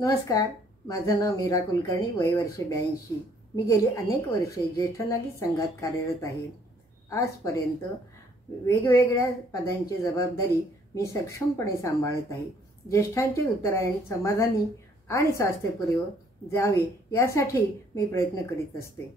नमस्कार, माझं नाव मीरा कुलकर्णी, वय वर्ष 82. मी गेली अनेक वर्षे ज्येष्ठ नागरिक संघात कार्यरत आहे. आजपर्यंत वेगवेगळ्या पदांची जबाबदारी मी सक्षमपणे सांभाळत आहे. ज्येष्ठांचे उत्तरायणी समाधानी आणि स्वास्थ्यपूर्वक जावे यासाठी मी प्रयत्न करीत असते.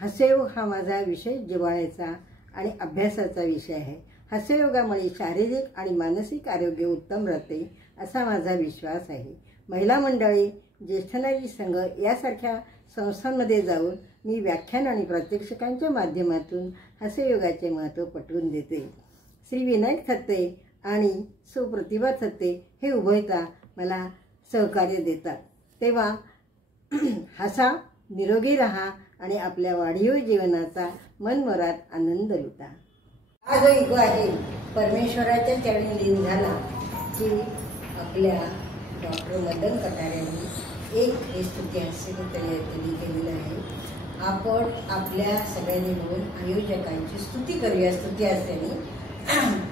हास्ययोग हा माझा विषय जिव्हाळ्याचा आणि अभ्यासाचा विषय आहे. हास्ययोगामुळे शारीरिक आणि मानसिक आरोग्य उत्तम राहते असा माझा विश्वास आहे. महिला मंडळे, ज्येष्ठ नागरिक संघ यासारख्या संस्थांमध्ये जाऊन मी व्याख्यान आणि प्रात्यक्षिकांच्या माध्यमातून हास्ययोगाचे महत्त्व पटवून देते. श्री विनायक थत्ते आणि सुप्रतिभा थत्ते हे उभयता मला सहकार्य देतात. तेव्हा हसा, निरोगी राहा आणि आपल्या वाढीव जीवनाचा मनमुराद आनंद लुटा. हा जो युग आहे परमेश्वराच्या चरणी लीन झाला की आपल्या डॉक्टर मदन कटाऱ्यांनी एक हे स्तुती हास्य केलेलं आहे. आपण आपल्या सगळ्यांनी मिळून आयोजकांची स्तुती करूया स्तुती हास्याने.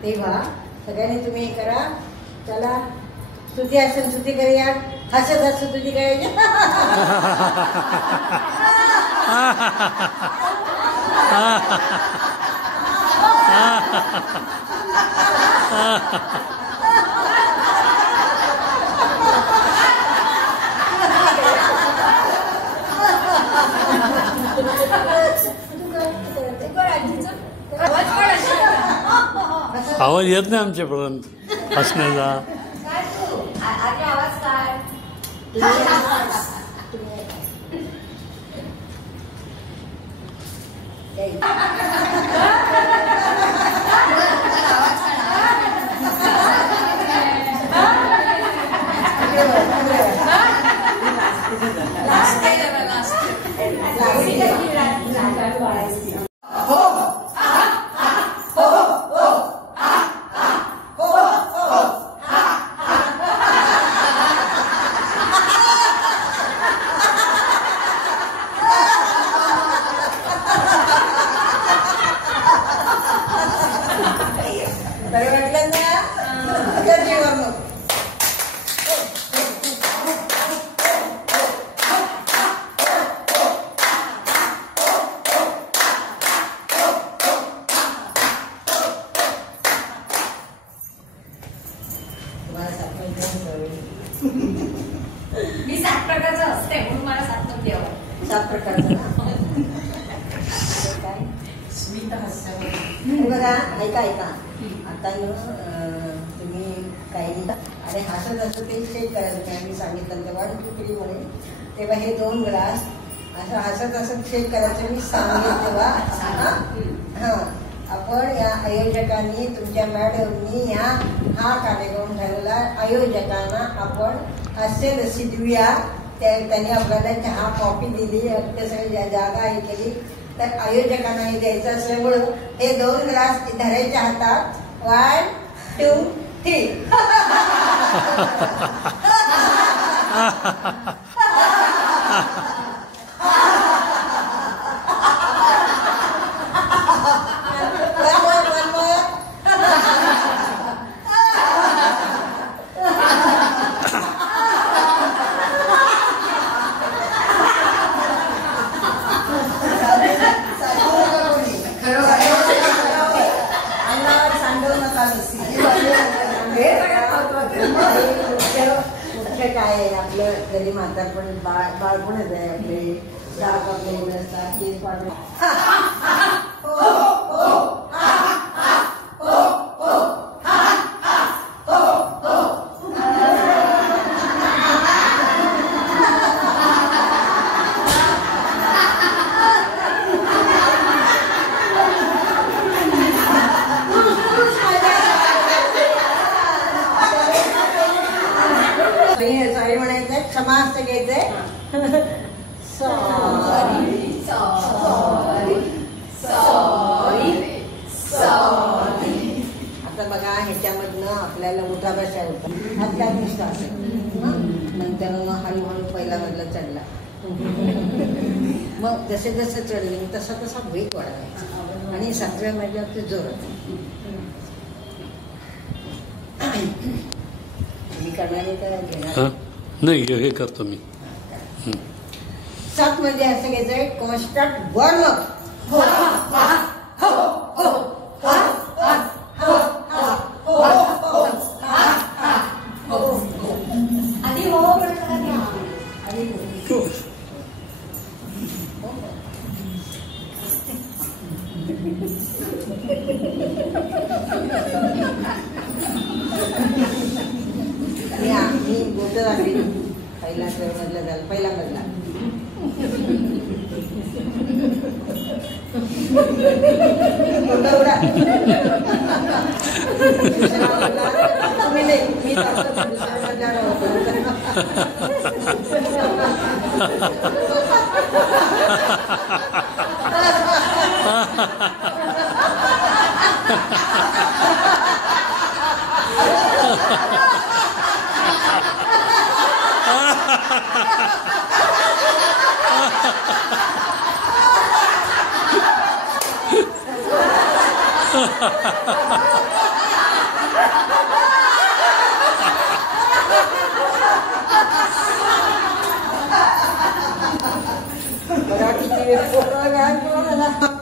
तेव्हा सगळ्यांनी तुम्ही हे करा. चला स्तुती हास्य स्तुती करूया. हसत हसत स्तुती करायची. आवाज येत नाही आमच्यापर्यंत हसण्याचा. मी 7 प्रकारचं असते म्हणून मला 7 द्यावं. 7 प्रकारचं काय स्मित हास्य. बघा, ऐका आता तुम्ही काही आणि हसत असं ते चेक करायचं. आम्ही सांगितलं तेव्हा किती म्हणून तेव्हा हे 2 ग्लास असं हसत असं चेक करायचं. मी सांगितलं तेव्हा हां आपण या आयोजकांनी तुमच्या मॅडमनी हा कार्यक्रम ठरवला. आयोजकांना आपण हास्य रसी देऊया. त्यांनी आपल्याला चहा कॉफी दिली, सगळी जागा हे केली. तर आयोजकांना हे द्यायचं असल्यामुळं हे 2 ग्लास धरायच्या हातात. 1 2 3. काय आहे आपलं जरी म्हातारपण बाळपणच आहे. आपले दात आपले नसतात केस सॉरी म्हणायचंय. क्षमा असं घ्यायचंय. Sorry sorry sorry sorry. आता बघा ह्याच्यामधनं आपल्याला उठा बसा होता. हातला नुसता नंतर हळूहळू पहिला मधला चढला. मग जसे जसे चढले तसा तसा वेग वाढवायचा आणि 7व्या मजल्यावर ते जोरात. मी करणारे तर घेणार. नाही हे करतो मी. 7 मध्ये असं घ्यायचंय कॉन्स्टंट वॉर्म अप. आधी हो म्हटलं ना. आणि मी बोट दाखवी पहिला मधला झाला पहिला मधला बोटं उडा. दुसरा मधला तुम्ही नाही मी दाखवतो दुसऱ्या मधल्यावर मराठीची एक फोटो घ्या.